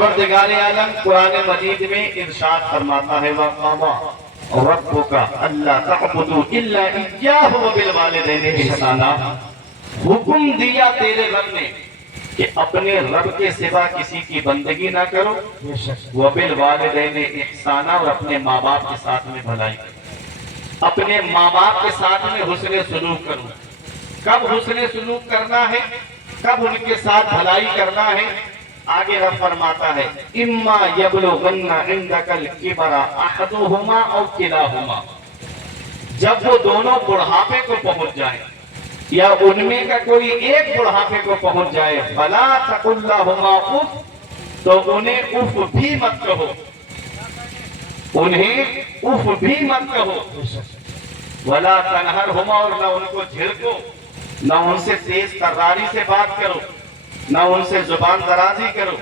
پروردگار عالم قرآن مجید میں ارشاد فرماتا ہے وَقَضَىٰ رَبُّكَ أَلَّا تَعْبُدُوا إِلَّا إِيَّاهُ وَبِالْوَالِدَيْنِ إِحْسَانًا۔ حکم دیا تیرے رب نے کہ اپنے رب کے سوا کسی کی بندگی نہ کرو، وَبِالْوَالِدَيْنِ إِحْسَانًا، اور اپنے ماں باپ کے ساتھ میں بھلائی کرو، اپنے ماں باپ کے ساتھ میں حسن سلوک کرو۔ کب حسن سلوک کرنا ہے، کب ان کے ساتھ بھلائی کرنا ہے؟ آگے رب فرماتا ہے اما یبلغن عندک الکبر احدہما او کلاہما، جب وہ دونوں بڑھاپے کو پہنچ جائیں یا ان میں کا کوئی ایک بڑھاپے کو پہنچ جائے، فلا تقل لہما اف، تو انہیں اف بھی مت کہو، انہیں اف بھی مت کہو، ولا تنہرہما، اور نہ ان کو جھڑکو، نہ ان سے تیز تراری سے بات کرو، نہ ان سے زبان درازی کرو،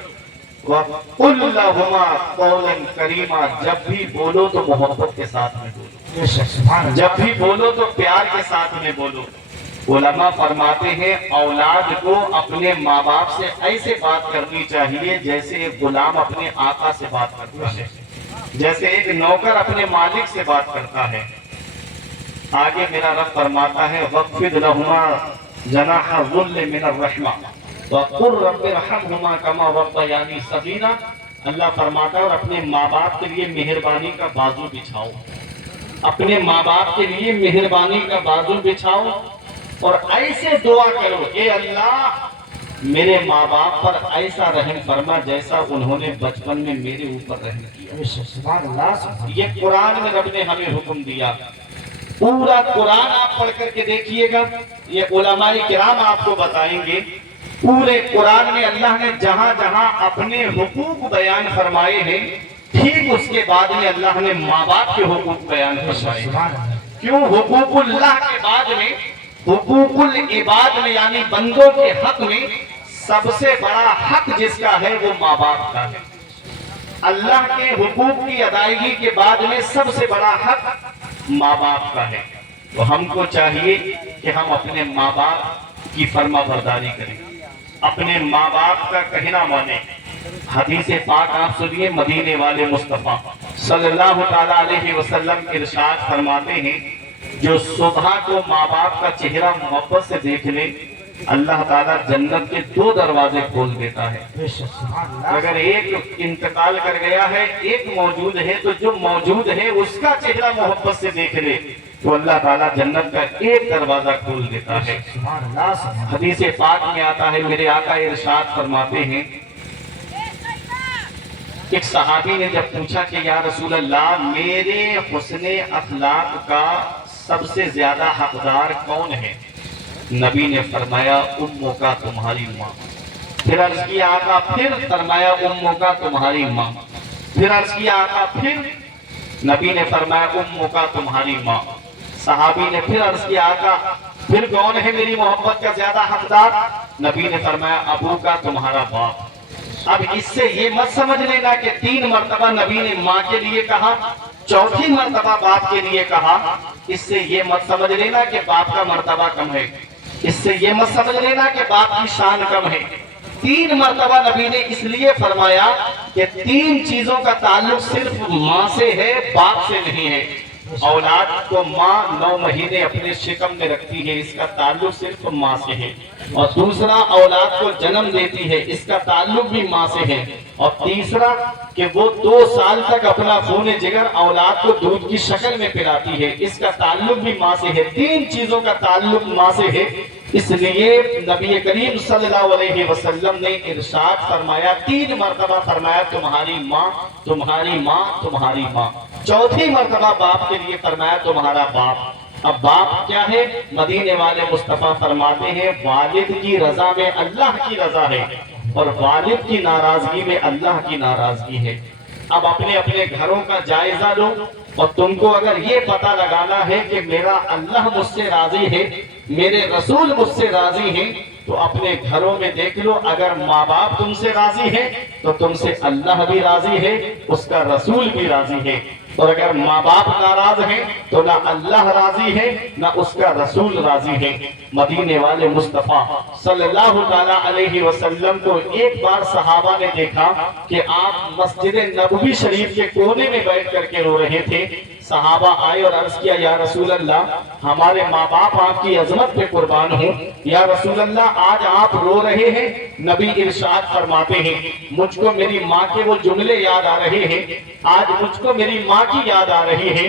وَقُلْ لَهُمَا قَوْلًا كَرِيمًا، جب بھی بولو تو محبت کے ساتھ میں بولو، جب بھی بولو تو پیار کے ساتھ میں بولو۔ علماء فرماتے ہیں اولاد کو اپنے ماں باپ سے ایسے بات کرنی چاہیے جیسے ایک غلام اپنے آقا سے بات کرتا ہے، جیسے ایک نوکر اپنے مالک سے بات کرتا ہے۔ آگے میرا رب فرماتا ہے وَقْفِدْ لَهُمَا جَنَاحَ الذُّلِّ مِنَ الرَّحْمَةِ وَقُلْ رَبِّ ارْحَمْهُمَا كَمَا رَبَّيَانِي صَغِيرًا، اللہ فرماتا ہے اور اپنے ماں باپ کے لیے مہربانی کا بازو بچھاؤ، اپنے ماں باپ کے لیے مہربانی کا بازو بچھاؤ، اور ایسے دعا کرو اے اللہ میرے ماں باپ پر ایسا رحم فرما جیسا انہوں نے بچپن میں میرے اوپر رحم کیا۔ یہ قرآن میں رب نے ہمیں حکم دیا۔ پورا قرآن آپ پڑھ کر کے دیکھیے گا، یہ علماء کرام آپ کو بتائیں گے، پورے قرآن میں اللہ نے جہاں جہاں اپنے حقوق بیان فرمائے ہیں، ٹھیک اس کے بعد میں اللہ نے ماں باپ کے حقوق بیان فرمائے ہیں۔ کیوں؟ حقوق اللہ کے بعد میں حقوق العباد میں یعنی بندوں کے حق میں سب سے بڑا حق جس کا ہے وہ ماں باپ کا ہے۔ اللہ کے حقوق کی ادائیگی کے بعد میں سب سے بڑا حق ماں باپ کا ہے۔ تو ہم کو چاہیے کہ ہم اپنے ماں باپ کی فرما برداری کریں، اپنے ماں باپ کا کہنا مانیں۔ حدیث پاک آپ سنیے، مدینے والے مصطفیٰ صلی اللہ تعالیٰ علیہ وسلم ارشاد فرماتے ہیں جو صبح کو ماں باپ کا چہرہ محبت سے دیکھ لے اللہ تعالیٰ جنت کے 2 دروازے کھول دیتا ہے۔ اگر ایک انتقال کر گیا ہے، ایک موجود ہے، تو جو موجود ہے اس کا چہرہ محبت سے دیکھ لے تو اللہ تعالیٰ جنت کا ایک دروازہ کھول دیتا ہے۔ حدیث پاک میں آتا ہے میرے آقا ارشاد فرماتے ہیں ایک صحابی نے جب پوچھا کہ یا رسول اللہ میرے حسن اخلاق کا سب سے زیادہ حقدار کون ہے؟ نبی نے فرمایا اموں کا تمہاری ماں۔ پھر عرض کیا آقا، پھر فرمایا اموں کا تمہاری ماں۔ پھر عرض کیا آقا، پھر نبی نے فرمایا اموں کا تمہاری ماں۔ صحابی نے پھر عرض کیا آقا پھر کون ہے میری محبت کا زیادہ حقدار؟ نبی نے فرمایا ابو کا تمہارا باپ۔ اب اس سے یہ مت سمجھ لینا کہ 3 مرتبہ نبی نے ماں کے لیے کہا، 4تھی مرتبہ باپ کے لیے کہا، اس سے یہ مت سمجھ لینا کہ باپ کا مرتبہ کم ہے، اس سے یہ مت سمجھ لینا کہ باپ کی شان کم ہے۔ 3 مرتبہ نبی نے اس لیے فرمایا کہ 3 چیزوں کا تعلق صرف ماں سے ہے، باپ سے نہیں ہے۔ اولاد کو ماں 9 مہینے اپنے شکم میں رکھتی ہے، اس کا تعلق صرف ماں سے ہے، اور دوسرا اولاد کو جنم دیتی ہے، اس کا تعلق بھی ماں سے ہے، اور تیسرا کہ وہ 2 سال تک اپنا خون جگر اولاد کو دودھ کی شکل میں پلاتی ہے، اس کا تعلق بھی ماں سے ہے۔ 3 چیزوں کا تعلق ماں سے ہے، اس لیے نبی کریم صلی اللہ علیہ وسلم نے ارشاد فرمایا 3 مرتبہ فرمایا تمہاری ماں، تمہاری ماں، تمہاری ماں۔ 4تھی مرتبہ باپ کے لیے فرمایا تمہارا باپ۔ اب باپ کیا ہے؟ مدینے والے مصطفیٰ فرماتے ہیں والد کی رضا میں اللہ کی رضا ہے، اور والد کی ناراضگی میں اللہ کی ناراضگی ہے۔ اب اپنے اپنے گھروں کا جائزہ لو، اور تم کو اگر یہ پتہ لگانا ہے کہ میرا اللہ مجھ سے راضی ہے، میرے رسول مجھ سے راضی ہیں، تو اپنے گھروں میں دیکھ لو، اگر ماں باپ تم سے راضی ہیں تو تم سے اللہ بھی راضی ہے، اس کا رسول بھی راضی ہے۔ اور اگر ماں باپ ناراض ہیں تو نہ اللہ راضی ہے نہ اس کا رسول راضی ہے۔ مدینے والے مصطفیٰ صلی اللہ تعالیٰ علیہ وسلم کو ایک بار صحابہ نے دیکھا کہ آپ مسجد نبوی شریف کے کونے میں بیٹھ کر کے رو رہے تھے۔ صحابہ آئے اور عرض کیا یا رسول اللہ ہمارے ماں باپ آپ کی عظمت پہ قربان ہوں، یا رسول اللہ آج آپ رو رہے ہیں۔ نبی ارشاد فرماتے ہیں مجھ کو میری ماں کے وہ جملے یاد آ رہے ہیں، آج مجھ کو میری ماں کی یاد آ رہی ہے،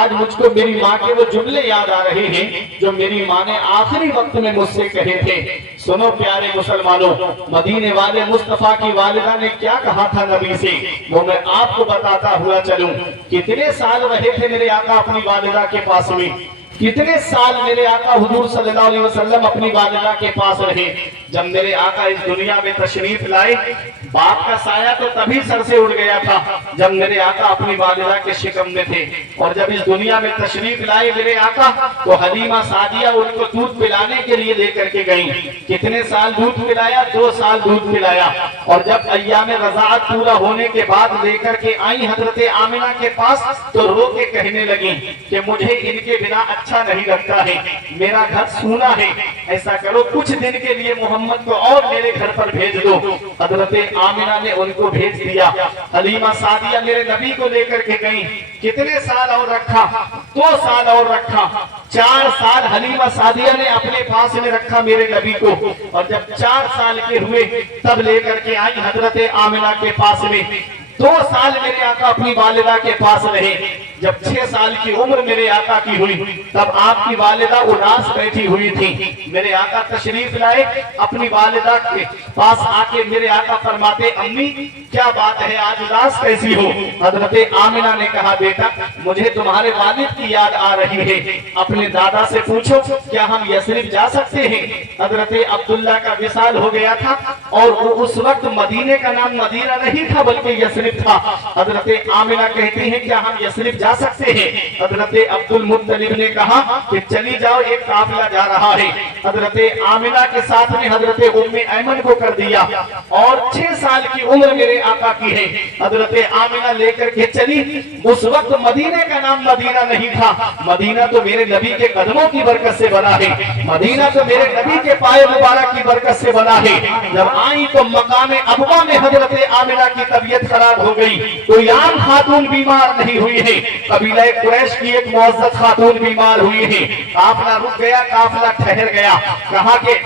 آج مجھ کو میری ماں کے وہ جملے یاد آ رہے ہیں جو میری ماں نے آخری وقت میں مجھ سے کہے تھے۔ سنو پیارے مسلمانوں، مدینے والے مصطفیٰ کی والدہ نے کیا کہا تھا نبی سے، وہ میں آپ کو بتاتا ہوا چلوں۔ کتنے سال رہے تھے میرے آقا اپنی والدہ کے پاس میں، کتنے سال میرے آقا حضور صلی اللہ علیہ وسلم اپنی والدہ کے پاس رہے۔ جب میرے آقا اس دنیا میں تشریف لائے، باپ کا سایہ تو تبھی سر سے اڑ گیا تھا جب میرے آقا اپنی والدہ کے شکم میں تھے، اور جب اس دنیا میں تشریف لائے میرے آقا تو حلیمہ سعدیہ ان کو دودھ پلانے کے لیے لے کر کے گئیں۔ کتنے سال دودھ پلایا؟ 2 سال دودھ پلایا۔ اور جب ایام رضاعت پورا ہونے کے بعد لے کر کے آئی حضرت آمنہ کے پاس تو رو کے کہنے لگیں کہ مجھے ان کے بنا اچھا نہیں لگتا ہے، میرا گھر سونا ہے، ایسا کرو کچھ دن کے لیے محمد کو اور میرے گھر پر بھیج دو۔ حضرت آمنہ نے ان کو بھیج دیا۔ حلیمہ سعدیہ میرے نبی کو لے کر کے گئیں۔ کتنے سال اور رکھا؟ 2 سال اور رکھا۔ 4 سال حلیمہ سعدیہ نے اپنے پاس میں رکھا میرے نبی کو، اور جب 4 سال کے ہوئے تب لے کر کے آئی حضرت آمنہ کے پاس میں۔ 2 سال میرے آقا اپنی والدہ کے پاس رہے۔ جب 6 سال کی عمر میرے آقا کی ہوئی تب آپ کی والدہ اداس بیٹھی ہوئی تھی۔ میرے آقا تشریف لائے، اپنی والدہ کے پاس آ کے میرے آقا فرماتے امی کیا بات ہے آج اداس کیسی ہو؟ حضرت آمنہ نے کہا بیٹا مجھے تمہارے والد کی یاد آ رہی ہے، اپنے دادا سے پوچھو کیا ہم یثرب جا سکتے ہیں؟ حضرت عبداللہ کا وصال ہو گیا تھا اور اس وقت مدینے کا نام مدینہ نہیں تھا بلکہ یثرب تھا۔ حضرت آمنہ کہتی ہیں کیا ہم یثرب جا سکتے ہیں؟ حضرت عبد المطلب نے کہا کہ چلی جاؤ ایک قافلہ جا رہا ہے۔ حضرت آمنہ کے ساتھ میں حضرت ام ایمن کو کر دیا، اور 6 سال کی عمر میرے آقا کی ہے۔ حضرت آمنہ لے کر کے چلی۔ اس وقت مدینے کا نام مدینہ نہیں تھا، مدینہ تو میرے نبی کے قدموں کی برکت سے بنا ہے، مدینہ تو میرے نبی کے پائے مبارک کی برکت سے بنا ہے۔ جب آئی تو مقام ابوا میں حضرت آمنہ کی طبیعت خراب ہو گئی۔ کوئی عام خاتون بیمار نہیں ہوئی ہے، قبیلہ قریش کی ایک معزز خاتون بیمار ہوئی ہے۔ قافلہ رک گیا، قافلہ ٹھہر گیا۔ کہا کہ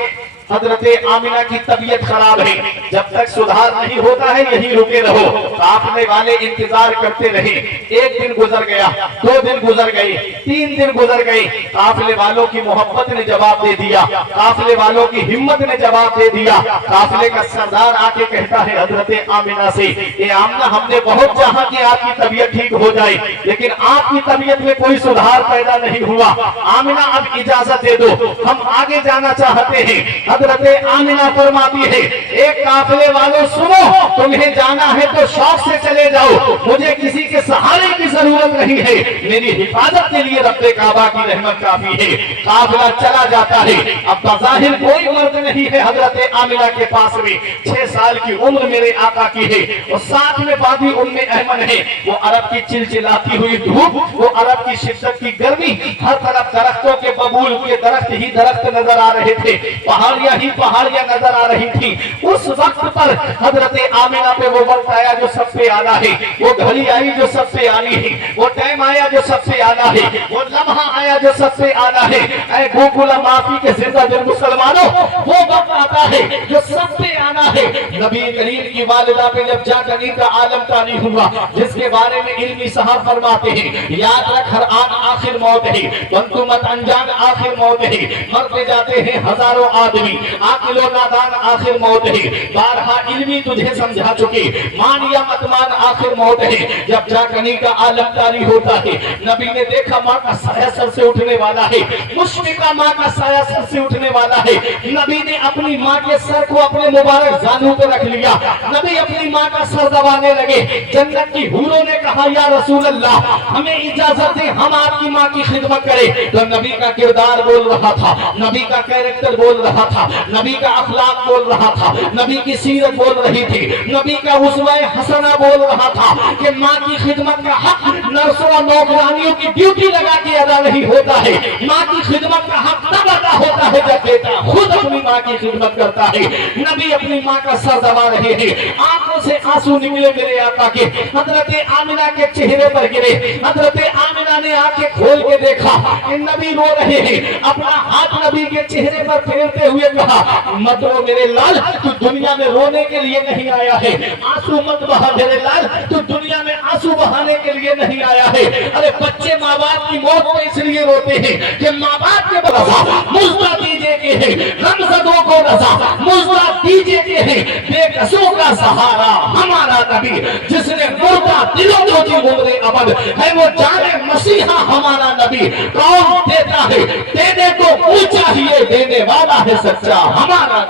حضرت آمنہ کی طبیعت خراب ہے، جب تک سدھار نہیں ہوتا ہے یہی رکے رہو۔ قافلے والے انتظار کرتے رہے۔ 1 دن گزر گیا، 2 دن گزر گئے، 3 دن گزر گئے۔ قافلے والوں کی محبت نے جواب دے دیا، قافلے والوں کی ہمت نے جواب دے دیا۔ قافلے کا سردار آ کے کہتا ہے حضرت آمنہ سے اے آمنہ ہم نے بہت چاہا کہ آپ کی طبیعت ٹھیک ہو جائے لیکن آپ کی طبیعت میں کوئی سدھار پیدا نہیں ہوا۔ آمنہ اب اجازت دے دو، ہم آگے جانا چاہتے ہیں۔ حضرت آمنہ فرماتی ہے ایک قافلے والوں سنو، تمہیں جانا ہے تو شوق سے چلے جاؤ، مجھے کسی کے سہارے کی ضرورت نہیں ہے، میری حفاظت کے لیے رب کعبہ کی رحمت کافی ہے۔ قافلہ چلا جاتا ہے۔ اب بظاہر کوئی مرد نہیں ہے حضرت آمنہ کے پاس میں، 6 سال کی عمر میرے آقا کی ہے، اور ساتھ میں باقی ام ایمن ہے۔ وہ عرب کی چلچلاتی ہوئی دھوپ، وہ عرب کی شدت کی گرمی، ہر طرف درختوں کے ببول کے درخت ہی درخت نظر آ رہے تھے، پہاڑیاں ہی پہاڑیاں نظر آ رہی تھی۔ اس وقت پر حضرت آمنہ پہ وہ وقت آیا جو سب سے اعلیٰ ہے، وہ گھڑی آئی جو سب سے اعلیٰ ہے، وہ ٹائم آیا جو سب سے اعلیٰ ہے، وہ لمحہ آیا جو سب سے اعلیٰ ہے۔ اے گوکلا معافی کے زندہ دل مسلمانوں، وہ وقت آتا ہے جو سب سے اعلیٰ ہے۔ نبی کریم کی والدہ پہ جب جا کنی کا عالم طاری ہوا، جس کے بارے میں علمی صاحب فرماتے ہیں یاد رکھ ہر آن آخر موت ہے، ونتمت انجان آخر موت ہے، مرتے جاتے ہیں ہزاروں آدمی، عاقل و نادان آخر موت ہے، بارہا علمی تجھے سمجھا چکے، مان یا مت مان آخر موت ہے۔ جب جا کنی کا عالم طاری ہوتا ہے، نبی نے دیکھا ماں کا سایہ سر سے اٹھنے والا ہے، مشفقہ ماں کا سایہ سر سے اٹھنے والا ہے۔ نبی نے اپنی ماں کے سر کو اپنے مبارک زانوں پہ رکھ لیا، نبی اپنی ماں کا سر دبانے لگے۔ جنت کی حوروں نے کہا یا رسول اللہ ہمیں اجازت دیں ہم آپ کی ماں کی خدمت کریں، تو نبی کا کردار بول رہا تھا، نبی کا کیریکٹر بول رہا تھا، نبی کا اخلاق بول رہا تھا، نبی کی سیرت بول رہی تھی۔ नबी का उसवा हसना बोल रहा था कि माँ की खिदमत का हक नर्सों और नौकरानियों की ड्यूटी लगा के अदा नहीं होता है। माँ की खिदमत का हक तब अदा होता है जब बेटा खुद अपनी माँ की खिदमत करता है। नबी अपनी माँ का सर दबा रहे हैं, आंखों से आंसू निकले मेरे आका के। हजरत आमिना के चेहरे पर गिरे। हजरत आमिना ने आंखें खोल के देखा कि नबी रो रहे हैं। अपना हाथ नबी के चेहरे पर फेरते हुए कहा, मत रो मेरे लाल, तू दुनिया में रोने के लिए नहीं आया है। आंसू मत बहा मेरे लाल, तू दुनिया में आंसू बहाने के लिए नहीं आया है। अरे बच्चे माँ बाप की मौत में इसलिए रोते हैं कि माँ बाप के रजा मुजदा दीजिए के है, गमजदों को रजा मुजदा दीजिए के है। बेकसों का सहारा हमारा नबी, जिसने मुर्दा दिलों को जी उम्र अबद है, वो जाने मसीहा हमारा नबी। कौन देता है, देने को वो चाहिए, देने वाला है सच्चा हमारा।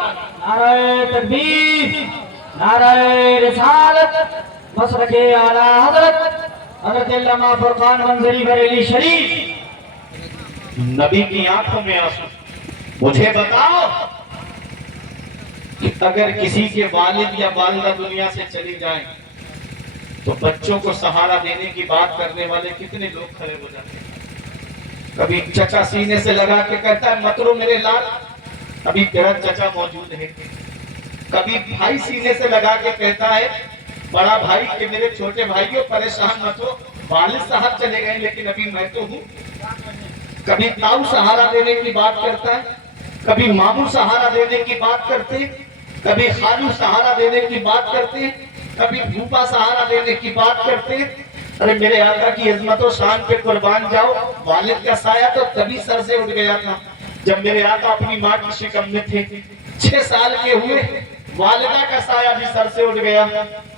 नारे तकबीर, नारे रिसालत, मसरके आला हजरत हजरत अल्लामा फुरकान मंजरी बरेली शरीफ। नबी की आंखों में आंसू। मुझे बताओ कि अगर किसी के वालिद या वालिदा दुनिया से चली जाएं तो बच्चों को सहारा देने की बात करने वाले कितने लोग खड़े हो जाते हैं। कभी चचा सीने से लगा के कहता है मत रो मेरे लाल, अभी तेरा चचा मौजूद है। कभी भाई सीने से लगा के कहता है बड़ा भाई कि मेरे छोटे भाइयों परेशान मत हो, वालिद साहब चले गए लेकिन अभी मैं तो हूँ। कभी ताऊ सहारा देने की बात करता है, कभी मामू सहारा देने की बात करते, कभी खालू सहारा देने की बात करते, कभी फूफा सहारा देने की बात करते। अरे मेरे आका की अजमत और शान पे कुर्बान जाओ, वालिद का साया तो तभी सर से उठ गया था जब मेरे आका अपनी माँ की शिकम में थे। 6 साल के हुए वालिदा का साया भी सर से उठ गया,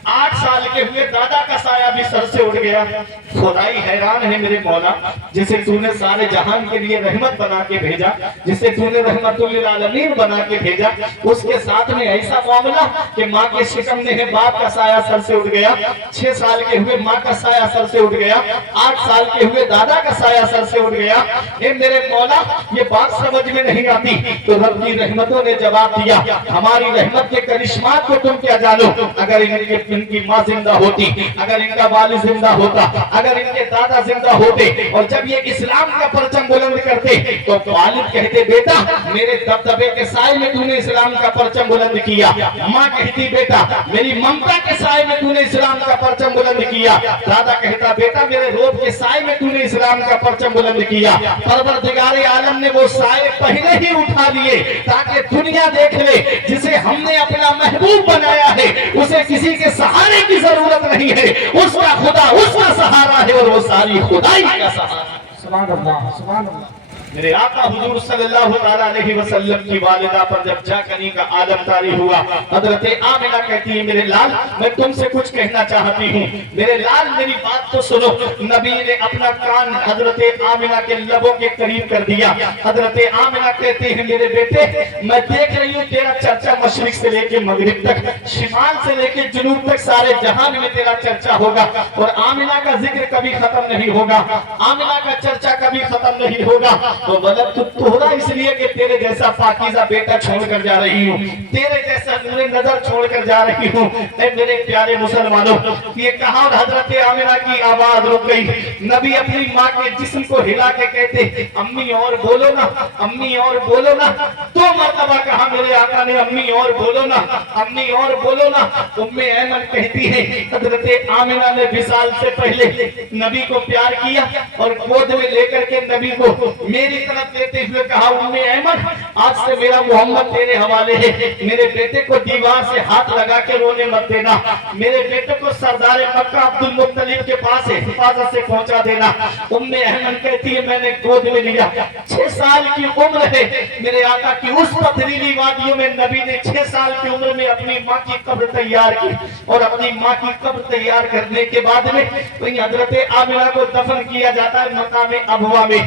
8 साल के हुए दादा का साया भी सर से उठ गया। खुदाई हैरान है मेरे मौला, जिसे तूने सारे जहान के लिए रहमत बना के भेजा, जिसे तूने रहमतुल आलमीन बना के भेजा, उसके साथ में ऐसा मामला कि माँ के शिकम में है बाप का साया सर से उठ गया, 6 साल के हुए माँ का साया सर से उठ गया, 8 साल के हुए दादा का साया सर से उठ गया। हे मेरे मौला, ये बात समझ में नहीं आती तो रब की रहमतों ने जवाब दिया, हमारी रहमत के करिश्मात को तुम क्या जानो। अगर इनकी माँ जिंदा होती, अगर इनका वालिद जिंदा होता, अगर इनके दादा जिंदा होते और जब ये इस्लाम का परचम बुलंद करते तो वालिद कहते बेटा मेरे दबदबे के साए में तूने इस्लाम का परचम बुलंद किया। माँ कहती बेटा मेरी ममता के साए में तूने इस्लाम का परचम बुलंद किया। दादा कहता बेटा मेरे रोब के साए में तूने इस्लाम का परचम बुलंद किया। परवरदिगारे आलम ने वो साए पहले ही उठा लिए ताकि दुनिया देख ले जिसे हमने अपना महबूब बनाया है उसे किसी के सहारे की जरूरत नहीं है, उसका खुदा उसका सहारा है और वो सारी खुदाई का सहारा। सुभान अल्लाह, सुभान अल्लाह। मेरे आका हुजूर सल्लल्लाहु अलैहि वसल्लम की वालिदा पर जब जाकनी का आलम तारी हुआ, हजरत आमिना कहती है मेरे लाल मैं तुमसे कुछ कहना चाहती हूँ, मेरे लाल मेरी बात तो सुनो। नबी ने अपना कान हजरत आमिना के लबों के करीब कर दिया। हजरत आमिना कहते हैं मेरे बेटे मैं देख रही हूँ तेरा चर्चा मशरिक से लेके मगरिब तक, शिमाल से लेके जुनूब तक सारे जहान में तेरा चर्चा होगा और आमिना का जिक्र कभी खत्म नहीं होगा, आमिना का चर्चा कभी खत्म नहीं होगा। तो मतलब तू तोहरा इसलिए कि तेरे जैसा पाकीज़ा बेटा छोड़कर जा रही हूँ, तेरे जैसा नूरे नजर छोड़कर जा रही हूँ। मेरे प्यारे मुसलमानों, ये कहा हजरत आमिना की आवाज रुक गई। नबी अपनी माँ के जिस्म को हिला के कहते अम्मी और बोलो ना, अम्मी और बोलो ना। 2 मरतबा कहा मेरे आका ने अम्मी और बोलो ना, अम्मी और बोलो ना। उम्मे ऐमन कहती है हजरत आमिना ने विसाल से पहले नबी को प्यार किया और गोद में लेकर के नबी को मेरी तरफ देते हुए कहा उम्मे ऐमन आज से मेरा मोहम्मद तेरे हवाले है, मेरे बेटे को दीवार से हाथ लगा के रोने मत देना, मेरे बेटे को सरदार मक्का अब्दुल मुत्तलिब के पास हिफाजत से पहुंचा देना। उम्मे ऐमन कहती है मैंने गोद में लिया, 6 साल की उम्र है मेरे आका की, उस पथरीली वादियों में नबी ने 6 साल की उम्र में अपनी माँ की कब्र तैयार की और अपनी माँ की कब्र तैयार करने के बाद में वही हजरत आमिना को दफन किया जाता है मकाम अबवा में।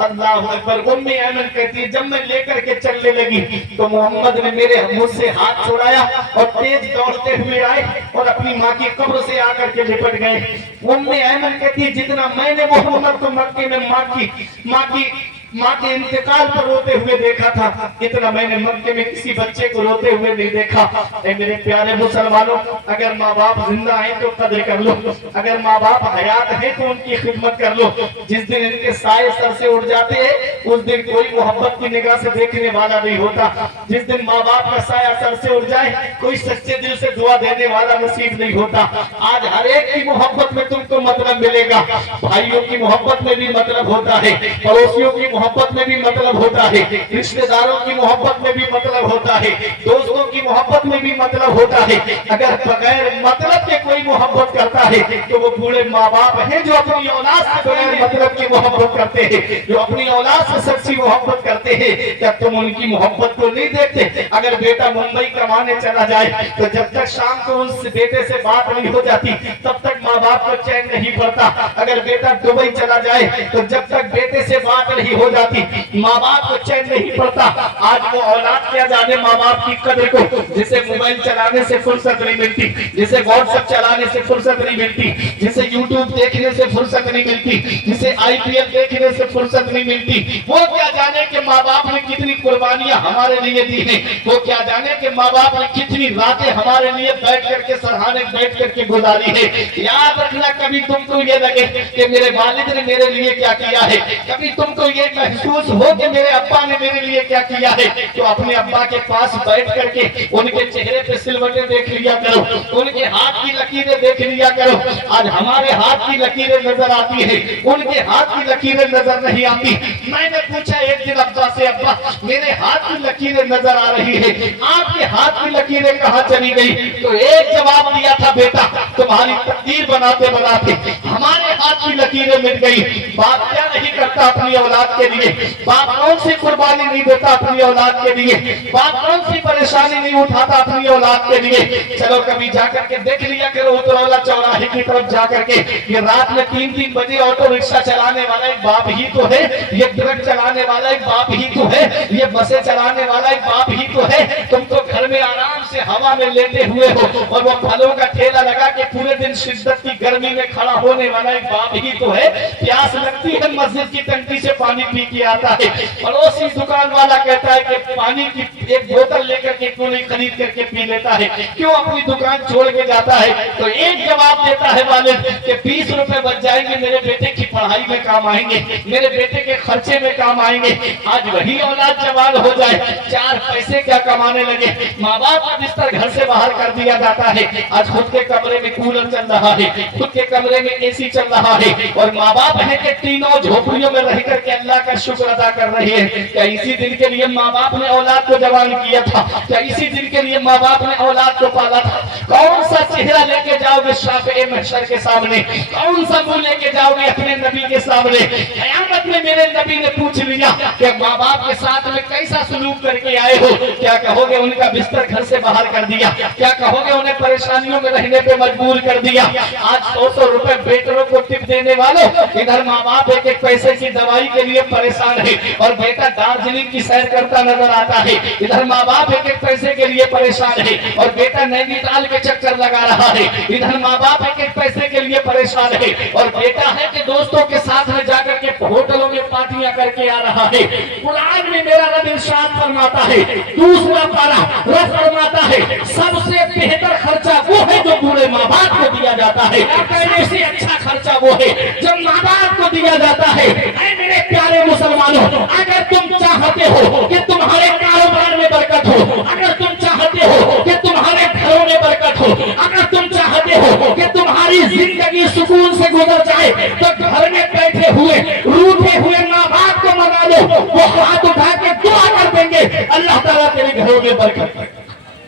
अल्लाह अकबर। उम्मे ऐमन कहती है जब मैं लेकर के चलने लगी तो मोहम्मद ने मेरे मुझसे हाथ छुड़ाया और तेज दौड़ते हुए आए और अपनी माँ की कब्र से आकर के लिपट गए। उम्मे ऐमन कहती है जितना मैंने मोहम्मद को मक्के में माँ की माँ के इंतकाल पर रोते हुए देखा था, इतना मैंने मक्के में किसी बच्चे को रोते हुए नहीं देखा। ए मेरे प्यारे मुसलमानों, अगर माँ बाप जिंदा हैं तो कद्र कर लो, अगर माँ बाप हयात हैं तो उनकी खिदमत कर लो। जिस दिन इनके साए सर से उड़ जाते हैं उस दिन कोई मोहब्बत की निगाह से देखने वाला नहीं होता। जिस दिन माँ बाप का साया सर से उड़ जाए कोई सच्चे दिल से दुआ देने वाला नसीब नहीं होता। आज हर एक की मोहब्बत में तुमको मतलब मिलेगा, भाइयों की मोहब्बत में भी मतलब होता है, पड़ोसियों की मोहब्बत में भी मतलब होता है, रिश्तेदारों की मोहब्बत में भी मतलब होता है, दोस्तों की मोहब्बत में भी मतलब होता है। अगर बगैर मतलब के कोई मोहब्बत करता है तो वो बूढ़े माँ बाप हैं जो अपनी औलाद से बगैर मतलब की मोहब्बत करते हैं, जो अपनी औलाद से सच्ची मोहब्बत करते हैं। क्या तुम उनकी मोहब्बत को नहीं देखते? अगर बेटा मुंबई कमाने चला जाए तो जब तक शाम को उस बेटे से बात नहीं हो जाती तब तक माँ बाप को चैन नहीं पड़ता। अगर बेटा दुबई चला जाए तो जब तक बेटे से बात नहीं हो जाती माँ बाप को चैन नहीं पड़ता। आज वो औलाद क्या जाने माँ बाप की कदर को, जिसे मोबाइल चलाने से फुर्सत नहीं मिलती, जिसे व्हाट्सएप चलाने से फुर्सत नहीं मिलती, जिसे यूट्यूब देखने से फुर्सत नहीं मिलती, जिसे IPL देखने से फुर्सत नहीं मिलती, वो क्या जाने कि माँ बाप ने कितनी कुर्बानियां हमारे लिए दी हैं। वो क्या जाने कि माँ बाप ने कितनी रातें हमारे लिए बैठ करके सरहाने बैठ करके गुजारी है। याद रखना, कभी तुमको ये लगे कि मेरे वालिद ने मेरे लिए क्या किया है, कभी तुमको ये महसूस हो कि मेरे अब्बा ने मेरे लिए क्या किया है, तो अपने अब्बा के पास बैठ करके उनके चेहरे पे सिलवटें देख लिया करो, उनके हाथ की लकीरें देख लिया करो। आज हमारे हाथ की लकीरें नजर आती है, उनके हाथ की लकीरें नजर नहीं आती। मैंने पूछा एक दिन अब्बा से, अब्बा मेरे हाथ की लकीरें नजर आ रही है, आपके हाथ की लकीरें कहाँ चली गई? तो एक जवाब दिया था, बेटा तुम्हारी तकदीर बनाते बनाते हमारे हाथ की लकीरें मिट गई। बाप क्या नहीं करता अपनी औलाद के लिए, बाप कौन सी कुर्बानी नहीं देता अपनी औलाद के लिए, बाप कौन सी परेशानी नहीं उठाता अपनी औलाद के लिए। चलो कभी जाकर के देख लिया करो उतरौला चौराहे की तरफ जाकर के, ये रात में 3-3 बजे ऑटो रिक्शा चलाने वाला एक बाप ही तो है, ये ट्रक चलाने वाला एक बाप ही तो है, ये बसें चलाने वाला एक बाप ही तो है। तुम तो घर में आराम से हवा में लेटे हुए हो और वो फलों का ठेला लगा के पूरे दिन शिद्दत की गर्मी में खड़ा होने वाला एक बाप ही तो है। प्यास लगती है मस्जिद की टंकी से पानी पी के आता है, पड़ोसी दुकान वाला कहता है कि पानी की एक बोतल लेकर के क्यों नहीं खरीद करके पी लेता है, क्यों अपनी दुकान छोड़ के जाता है? तो एक जवाब देता है वालिद कि 20 रुपए बच जाएंगे, मेरे बेटे की पढ़ाई में काम आएंगे, मेरे बेटे के खर्चे में काम आएंगे। आज वही औलाद जवान हो जाए, 4 पैसे क्या कमाने लगे, माँ बाप का बिस्तर घर से बाहर कर दिया जाता है। आज खुद के कमरे में कूलर चल रहा है, खुद के कमरे में AC चल रहा है, और माँ बाप है कि तीनों झोपड़ियों में रह करके अल्लाह का शुक्र अदा कर रहे हैं। क्या इसी दिन के लिए माँ बाप ने औलाद को जवान किया था? क्या इसी दिन के लिए माँ बाप ने औलाद को पाला था? कौन सा चेहरा लेके जाओगे शाफ़े महशर के सामने, कौन सा मुंह लेके जाओगे अपने नबी के सामने? क़यामत में मेरे नबी ने पूछ लिया कि माँ बाप के साथ में कैसा सलूक करके आए हो? क्या कहोगे उनका बिस्तर घर से बाहर कर दिया? क्या कहोगे उन्हें परेशानियों में रहने पे मजबूर कर दिया? आज 100-100 रुपए बेटरों को टिप देने वालों, इधर माँ बाप एक पैसे की दवाई के लिए परेशान है और बेटा दार्जिलिंग की सैर करता नजर आता है, इधर माँ बाप एक पैसे के लिए परेशान है और बेटा नैनीताल के चक्कर लगा रहा है, इधर माँ बाप एक पैसे के लिए परेशान है और बेटा है कि दोस्तों के साथ में जाकर के होटलों में पार्टियां करके आ रहा है। कुरान में मेरा रब इरशाद फरमाता है, दूसरा पारा रब फरमाता है, सबसे बेहतर खर्चा वो है जो बूढ़े माँ बाप को दिया जाता है, सबसे अच्छा खर्चा वो है जब माँ बाप को दिया जाता है। ऐ मेरे प्यारे मुसलमानों, अगर तुम चाहते हो कि तुम्हारे कारोबार में बरकत हो, अगर तुम चाहते हो कि तुम्हारे घरों में बरकत हो, अगर तुम चाहते हो कि तुम्हारी जिंदगी सुकून से गुजर जाए, तो घर में बैठे हुए रूठे हुए माँ बाप को मना लो, वो हाथ उठा के दुआ कर देंगे, अल्लाह ताला तेरे घरों में बरकत करे।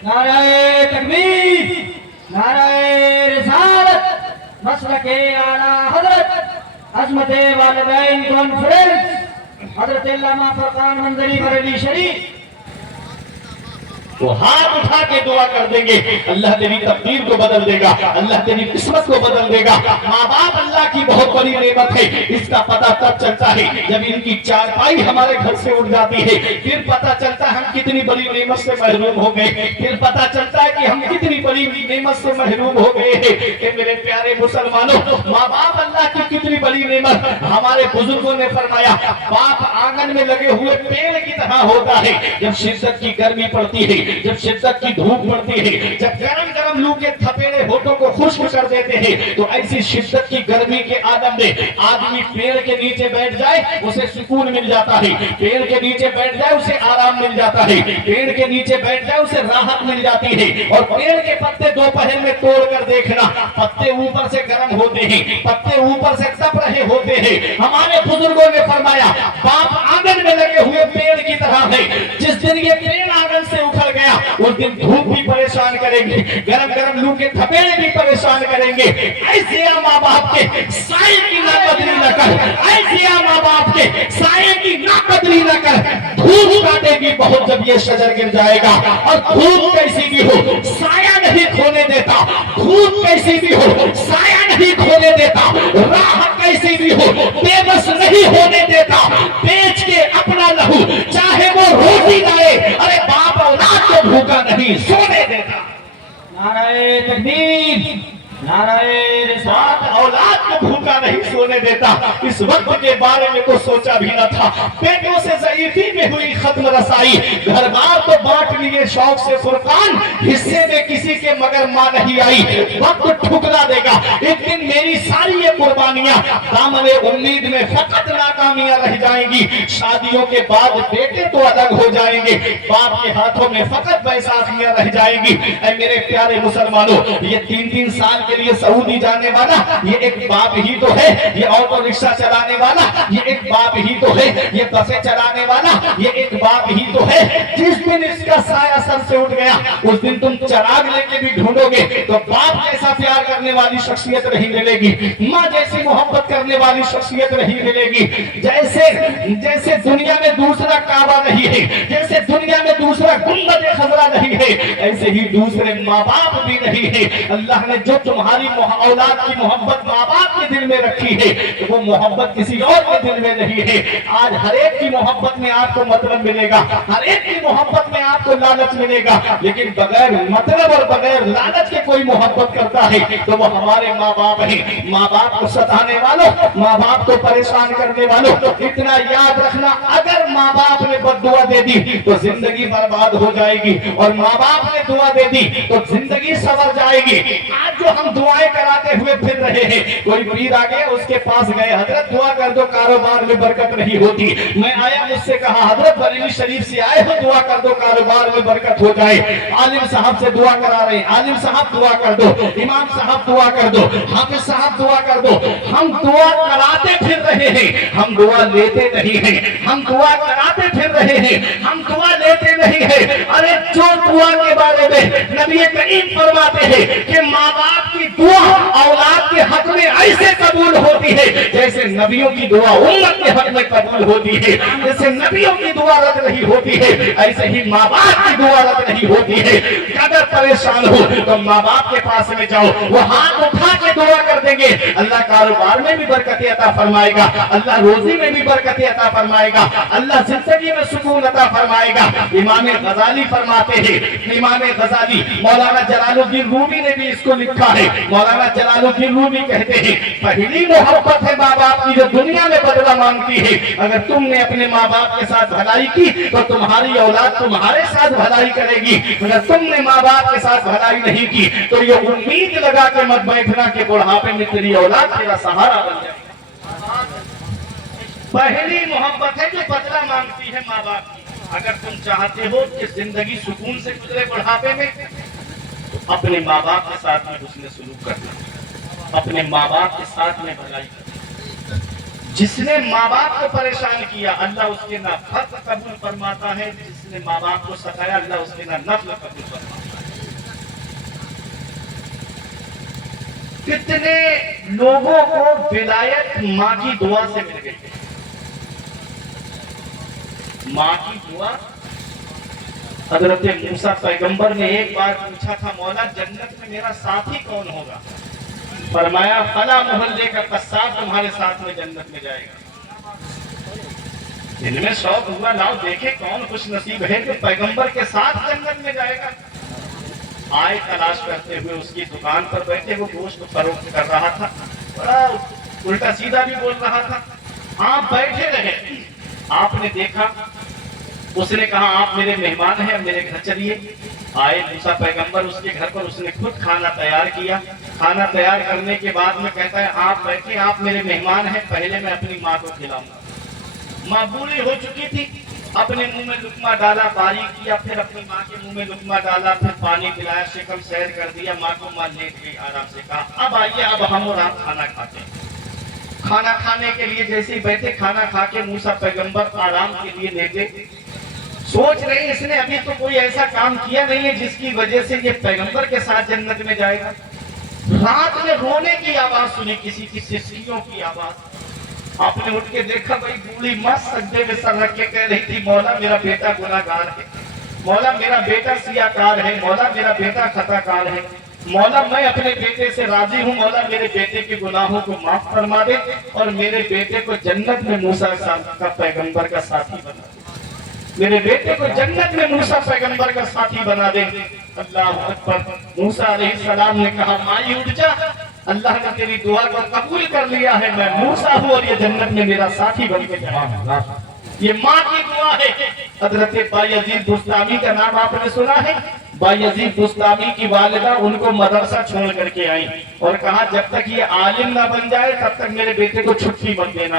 नारे तकबीर, नारे रिसालत, मसलके आला हजरत अजमते वालिदैन कॉन्फ्रेंस हजरत अल्लामा फरकान मंजरी बरेली शरीफ, वो हाथ उठा के दुआ कर देंगे, अल्लाह तेरी तकदीर को बदल देगा, अल्लाह तेरी किस्मत को बदल देगा। माँ बाप अल्लाह की बहुत बड़ी नेमत है, इसका पता तब चलता है जब इनकी चारपाई हमारे घर से उड़ जाती है, फिर पता चलता है हम कितनी बड़ी नेमत से महरूम हो गए, फिर पता चलता है कि हम कितनी बड़ी नेमत से महरूम हो गए हैं। मेरे प्यारे मुसलमानों, माँ बाप अल्लाह की कितनी बड़ी नेमत। हमारे बुजुर्गों ने फरमाया बाप आंगन में लगे हुए पेड़ की तरह होता है। जब शिद्दत की गर्मी पड़ती है, जब शिद्दत की धूप पड़ती है, जब गरम गरम लू के थपेड़े होठों को खुश्क कर देते हैं, तो ऐसी शिद्दत की गर्मी के आदम में आदमी पेड़ के नीचे बैठ जाए उसे सुकून मिल जाता है, पेड़ के नीचे बैठ जाए उसे आराम मिल जाता है, पेड़ के नीचे बैठ जाए उसे राहत मिल जाती है। और पेड़ के पत्ते दोपहर में तोड़ कर देखना, पत्ते ऊपर से गर्म होते हैं, पत्ते ऊपर से तप रहे होते हैं। हमारे बुजुर्गों ने फरमाया बाप आंगन में लगे हुए पेड़ की तरह है। जिस दिन ये पेड़ आंगन से उखड़ गया उस दिन धूप भी परेशान करेंगे, गरम गरम लू के थपेड़े भी परेशान करेंगे। ऐसे माँ बाप के साए की नाकदरी न कर, ऐसे माँ बाप के साए की नाकदरी न कर। धूप काटेगी बहुत जब ये शजर गिर जाएगा। और धूप कैसी भी हो साया नहीं खोने देता, धूप कैसी भी हो साया नहीं खोने देता, राह कैसी भी हो बेबस नहीं होने देता। बेच के अपना लहू चाहे वो रोटी लाए, अरे बाप औलाद को भूखा नहीं सोने देता। नाराए तकबीर, नाराए रिसालत। औलाद को भूखा नहीं सोने देता। इस वक्त के बारे में तो सोचा भी न था। पेटों से ज़ईफ़ी में हुई खत्म रसाई, घर बार तो बांट लिए शौक से फुरकान, हिस्से में किसी के मगर मां नहीं आई। वक्त ठुकरा देगा एक दिन मेरी सारी ये कुर्बानियां, दामने उम्मीद में फकत नाकामियां रह जाएंगी। शादियों के बाद बेटे तो अलग हो जाएंगे, बाप के हाथों में फकत बैसाखियां रह जाएंगी। ऐ मेरे प्यारे मुसलमानों, ये 3-3 साल के लिए सऊदी जाने वाला ये एक बाप ही तो है, ये ऑटो रिक्शा चलाने वाला ये एक बाप ही तो है, ये बसें चलाने वाला ये एक बाप ही तो है। जिस दिन इसका साया सर से उठ गया उस दिन तुम चराग लेके भी ढूंढोगे तो बाप जैसा प्यार करने वाली शख्सियत नहीं मिलेगी, माँ जैसी मोहब्बत करने वाली शख्सियत नहीं मिलेगी। जैसे जैसे दुनिया में दूसरा काबा नहीं है, जैसे दुनिया में दूसरा गुंबद खजरा नहीं है, ऐसे ही दूसरे माँ बाप भी नहीं है। अल्लाह ने जो तुम्हारी औलाद की मोहब्बत माँ बाप के दिल में रखी है वो मोहब्बत किसी और के दिल में नहीं है। आज हर एक की मोहब्बत में आपको मतलब मिलेगा, हर एक की मोहब्बत में आपको लालच मिलेगा, लेकिन बगैर मतलब और बगैर लालच के कोई मोहब्बत करता है तो वो हमारे माँ बाप हैं। माँ बाप को सताने वालों, माँ बाप को परेशान करने वालों, इतना याद रखना अगर माँ बाप ने बद्दुआ दे दी तो जिंदगी बर्बाद हो जाएगी, और माँ बाप ने दुआ दे दी तो जिंदगी संवर जाएगी। आज जो हम दुआएं कराते हुए फिर रहे हैं, कोई पीर आ गया उसके पास गए, हजरत दुआ कर दो कारोबार में बरकत नहीं होती। मैं आया मुझसे कहा हजरत बरेली शरीफ से आए हो दुआ कर दो कारोबार में बरकत हो जाए। आलिम साहब से दुआ करा रहे हैं, आलिम साहब दुआ कर दो, इमाम साहब दुआ कर दो, हाफिज साहब दुआ कर दो। हम दुआ कराते फिर रहे हैं, हम दुआ लेते नहीं हैं, हम दुआ कराते फिर रहे हैं, हम दुआ लेते नहीं हैं। अरे जो दुआ के बारे में नबी करीम फरमाते हैं कि माँ बाप की दुआ औलाद के हक में ऐसे कबूल होती है जैसे नबियों की दुआ उम्मत के हक में कबूल होती है। जैसे नबियों की दुआ रद्द नहीं होती है ऐसे ही माँ बाप की दुआ रद्द नहीं होती है। अगर परेशान हो तो माँ बाप के पास में जाओ, वो हाथ उठा के दुआ कर देंगे, अल्लाह कारोबार में भी बरकत अता फरमाएगा, अल्लाह रोजी में भी बरकत अता फरमाएगा, अल्लाह जिंदगी में सुकून अता फरमाएगा। इमाम गजाली फरमाते हैं, इमाम गजाली मौलाना जलालुद्दीन रूमी ने भी इसको लिखा है। मौलाना जलालुद्दीन रूमी कहते हैं पहली मोहब्बत है माँ बाप की जो दुनिया में बदला मांगती है। अगर तुमने अपने माँ बाप के साथ भलाई की तो तुम्हारी औलाद तुम्हारे साथ भलाई करेगी, अगर तुमने माँ बाप के साथ भलाई नहीं की तो ये उम्मीद लगा के मत बैठना कि बुढ़ापे में तेरी औलाद तेरा सहारा बन जाए। पहली मोहब्बत है जो बदला मांगती है माँ बाप की। अगर तुम चाहते हो कि जिंदगी सुकून से गुजरे बुढ़ापे में तो अपने माँ बाप के साथ में हुस्न सलूक करना, अपने माँ बाप के साथ में भलाई करना। जिसने माँ बाप को परेशान किया अल्लाह उसके ना फर्ज कबूल फरमाता है, जिसने माँ बाप को सताया अल्लाह उसके ना नफल कबूल फरमाता है। कितने लोगों को विलायत माँ की दुआ से मिल गई। माँ की दुआ, हजरत मूसा पैगंबर ने एक बार पूछा था मौला जन्नत में मेरा साथी कौन होगा? फरमाया फला मोहल्ले का कस्साब तुम्हारे साथ में जन्नत में जाएगा। इनमें शौक हुआ लाओ देखे कौन खुश नसीब है जो पैगंबर के साथ जन्नत में जाएगा। आए तलाश करते हुए उसकी दुकान पर बैठे, वो गोश्त फरोख्त कर रहा था, बड़ा उल्टा सीधा भी बोल रहा था। आप बैठे रहे, आपने देखा, उसने कहा आप मेरे मेहमान हैं, मेरे घर चलिए। आए मूसा पैगंबर उसके घर पर, उसने खुद खाना तैयार किया। खाना तैयार करने के बाद में कहता है आप बैठे, आप मेरे मेहमान हैं, पहले मैं अपनी माँ को खिलाऊंगा। माँ बूढ़ी हो चुकी थी, अपने मुंह में लुकमा डाला, बारी किया, फिर अपनी माँ के मुंह में लुकमा डाला, फिर पानी पिलाया, शिकम सैर कर दिया, माँ को माँ लेट गई आराम से। कहा अब आइए, अब हम और आप खाना खाते हैं। खाना खाने के लिए जैसे ही बैठे, खाना खा के मूसा पैगंबर आराम के लिए लेटे। सोच रहे इसने अभी तो कोई ऐसा काम किया नहीं है जिसकी वजह से ये पैगंबर के साथ जन्नत में जाएगा। रात में रोने की आवाज सुनी, किसी की सिसकियों की आवाज। आपने उठ के देखा, भाई बूढ़ी माँ सजदे में सर रख के कह रही थी मौला मेरा बेटा गुनाहगार है, मौला मेरा बेटा सियाकार है, मौला मेरा बेटा खताकार है, मौला मैं अपने बेटे से राजी हूँ, मौला मेरे बेटे के गुनाहों को माफ फरमा दे और मेरे बेटे को जन्नत में मूसा का पैगंबर का साथी बना दे, मेरे बेटे को जन्नत में मूसा पैगंबर का साथी बना दे। अल्लाह अकबर। मूसा अलैहिस्सलाम ने कहा माई उठ जा, अल्लाह ने तेरी दुआ को कबूल कर लिया है, मैं मूसा हूँ और ये जन्नत में मेरा साथी बन के जाएगा। ये माँ की दुआ है। हजरत बायजीद बुस्तामी का नाम आपने सुना है। बायजीद बुस्तामी की वालिदा उनको मदरसा छोड़ करके आई और कहा जब तक ये आलिम ना बन जाए तब तक मेरे बेटे को छुट्टी मत देना।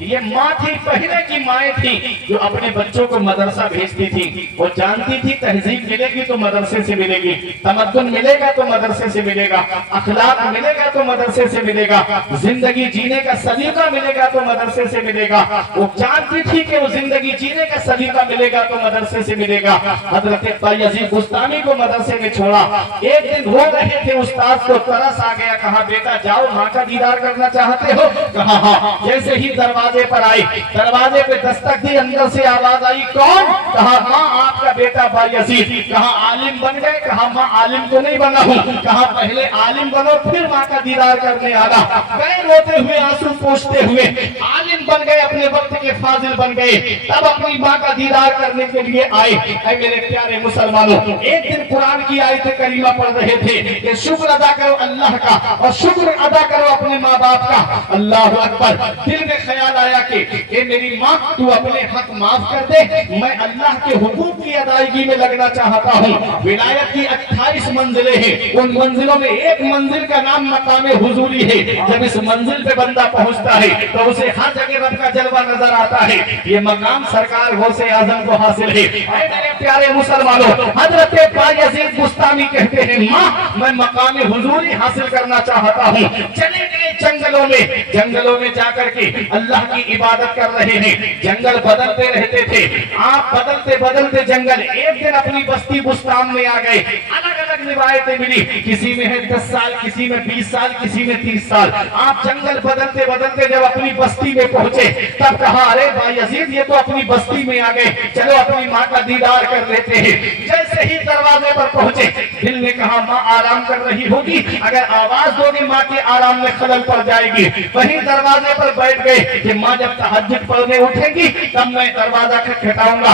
ये माँ थी, पहले की माएँ थी जो अपने बच्चों को मदरसा भेजती थी। वो जानती थी तहजीब मिलेगी तो मदरसे से मिलेगी, तमद्दुन मिलेगा तो मदरसे से मिलेगा, अखलाक मिलेगा तो मदरसे से मिलेगा, जिंदगी जीने का सलीका मिलेगा तो मदरसे से मिलेगा। वो जानती थी कि वो जिंदगी जीने का सलीका मिलेगा तो मदरसे से मिलेगा। हजरत बायजीद बुस्तामी को मदरसे में छोड़ा। एक दिन रो रहे थे, उस्ताद को तरस आ गया। कहा बेटा जाओ, माँ का दीदार करना चाहते हो? कहा हाँ। जैसे ही दरवाजे पर आई, दरवाजे पे दस्तक दी, अंदर से आवाज आई कौन? कहा माँ आपका बेटा बायजीद। कहा आलिम बन गए? कहा माँ आलिम तो नहीं बना हूँ। कहा पहले आलिम बनो फिर माँ का दीदार करने आना। गए रोते हुए, आंसू पोंछते हुए, आलिम बन गए, अपने वक्त के फाजिल बन गए, तब अपनी माँ का दीदार करने के लिए आए। ऐ मेरे प्यारे मुसलमानों, एक दिन कुरान की आयत करीमा पढ़ रहे थे कि शुक्र अदा करो अल्लाह का और शुक्र अदा करो अपने माँ बाप का। अल्लाह अकबर। दिल में ख्याल आया कि मेरी माँ तू अपने हक माफ कर दे, मैं अल्लाह के हुकूक की अदायगी में लगना चाहता हूँ। विलायत की 28 मंजिलें हैं, उन मंजिलों में एक मंजिल का नाम मकामे हुजूरी है। जब इस मंजिल पे बंदा पहुँचता है तो उसे हर जगह रब का जलवा नजर आता है। ये मकाम सरकार गौसे आजम को हासिल है। ऐ मेरे प्यारे मुसलमानों, हजरत बायजीद बुस्तामी कहते हैं माँ मैं मकामे हुजूरी हासिल करना चाहता हूँ। चले गए जंगलों में, जंगलों में जाकर के अल्लाह की इबादत कर रहे हैं। जंगल बदलते रहते थे, आप बदलते बदलते जंगल एक दिन अपनी बस्ती बुस्तान में आ गए। अलग अलग रिवायतें मिली, किसी में है 10 साल, किसी में 20 साल, किसी में 30 साल। आप जंगल बदलते बदलते जब अपनी बस्ती में पहुंचे तब कहा अरे बायजीद ये तो अपनी बस्ती में आ गए, चलो अपनी माँ का दीदार कर लेते हैं। जैसे ही दरवाजे पर पहुंचे, दिल ने कहा माँ आराम कर रही होगी, अगर आवाज दोगे माँ के आराम में खलल पड़ जाएगी। वहीं दरवाजे पर बैठ गए कि माँ जब तहज्जुद पढ़ने उठेंगी तब मैं दरवाजा खटखटाऊंगा।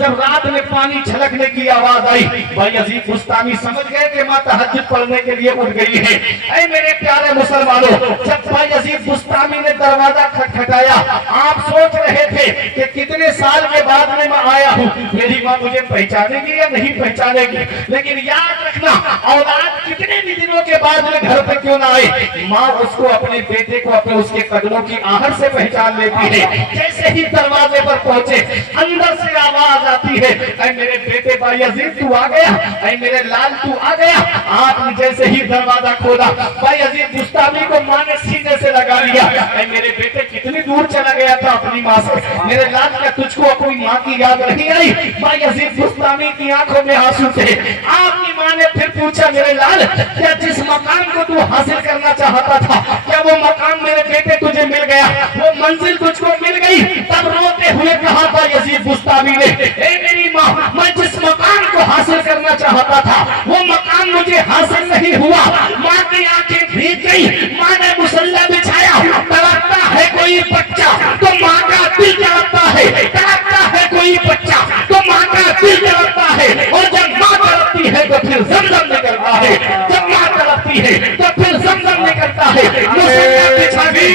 जब रात में पानी छलकने की आवाज आई, बायजीद बुस्तामी समझ गए कि माँ तहज्जुद पढ़ने के लिए उठ गई है। ऐ मेरे प्यारे मुसलमानों, जब बायजीद बुस्तामी ने दरवाजा खटखटाया, आप सोच रहे थे कि कितने साल के बाद में मैं आया हूँ, मेरी माँ मुझे पहचानेगी या नहीं पहचानेगी। लेकिन याद रखना, औलाद कितने भी दिनों के बाद में घर पे क्यों ना आए, माँ उसको अपने बेटे को अपने उसके कदमों की आहट से पहचान लेती है। जैसे ही दरवाजे पर पहुंचे, अंदर से आवाज आती है ऐ मेरे बेटे बायजीद तू आ गया, ऐ मेरे लाल तू आ गया। आपने जैसे ही दरवाजा खोला, बायजीद बुस्तामी को माँ ने सीने से लगा लिया। ऐ मेरे बेटे कितनी दूर चला गया था अपनी माँ से, मेरे लाल क्या तुझको अपनी माँ की याद नहीं आई? बायजीद बुस्तामी की आंखों में आंसू थे। आपकी माँ ने फिर पूछा मेरे लाल क्या जिस मकाम को तू हासिल करना चाहता था, क्या वो मकाम मेरे बेटे तुझे मिल गया, वो मंजिल तुझको मिल गई? तब रोते हुए कहा बायजीद बुस्तामी ने ए मेरी माँ, मैं जिस मकाम को हासिल करना चाहता था वो मकाम मुझे हासिल नहीं हुआ। माँ की आंखें भीग गई। माँ ने मुसल्ला बिछाया, तड़पता है कोई बच्चा तो माँ का दिल तड़पता है, तड़पता है कोई बच्चा तो माँ का दिल तड़पता है। और जब माँ तड़पती है तो फिर जमजम निकलता है, जब माँ तड़पती है तो फिर जमजम निकलता है। मुसल्ला बिछा के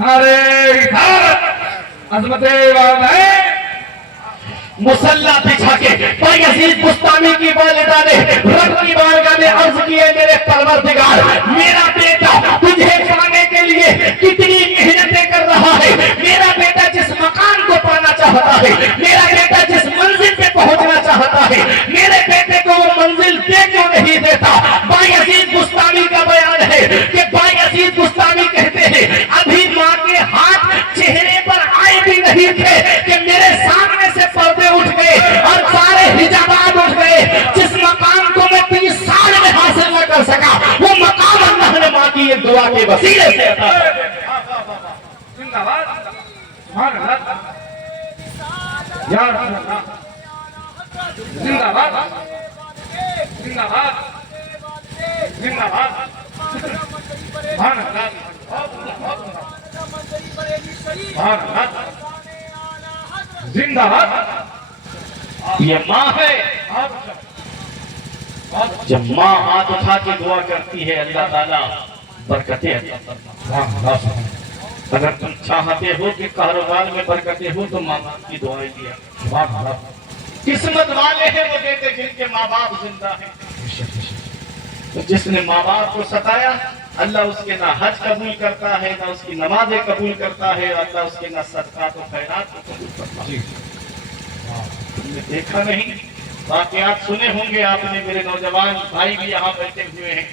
नारे रिसालत अज़मते वाला मुसल्ला बिछा के बायजीद बुस्तामी की वालिदा ने रब की बारगाह में अर्ज किए, मेरे परवरदिगार, मेरा बेटा तुझे पाने के लिए कितनी मेहनतें कर रहा है। मेरा बेटा जिस मकान को पाना चाहता है, मेरा बेटा जिस मंजिल पे पहुंचना चाहता है, मेरे बेटे को वो मंजिल दे क्यों नहीं देता। बायजीद बुस्तामी का बयान है कि बायजीद बुस्तामी कहते हैं, अभी माँ के हाथ चेहरे पर आए भी नहीं थे कि मेरे सामने से पर्दे उठ गए और सारे हिजाबात उठ गए। जिस मकाम को मैं 30 साल में हासिल न कर सका, वो मकाम अल्लाह ने माँ की एक दुआ के वसीले से अता किया। जिंदाबाद सुभान अल्लाह या रसूल अल्लाह जिंदाबाद जिंदाबाद जिंदाबाद सुभान अल्लाह सुभान अल्लाह जिंदाबाद। ये माँ है, जब माँ हाथ उठा के दुआ करती है, अल्लाह ताला बरकतें अता करता है। अगर तुम चाहते हो कि कारोबार में बरकतें हो तो माँ बाप की दुआएं दिया। किस्मत वाले हैं वो बेटे जिनके माँ बाप जिंदा हैं। तो जिसने माँ बाप को सताया, अल्लाह उसके ना हज कबूल करता है, ना उसकी नमाजें कबूल करता है, अल्लाह उसके ना सदकात और खैरात को कबूल करता है। तुमने देखा नहीं, वाकयात सुने होंगे आपने, मेरे नौजवान भाई भी यहाँ बैठे हुए हैं।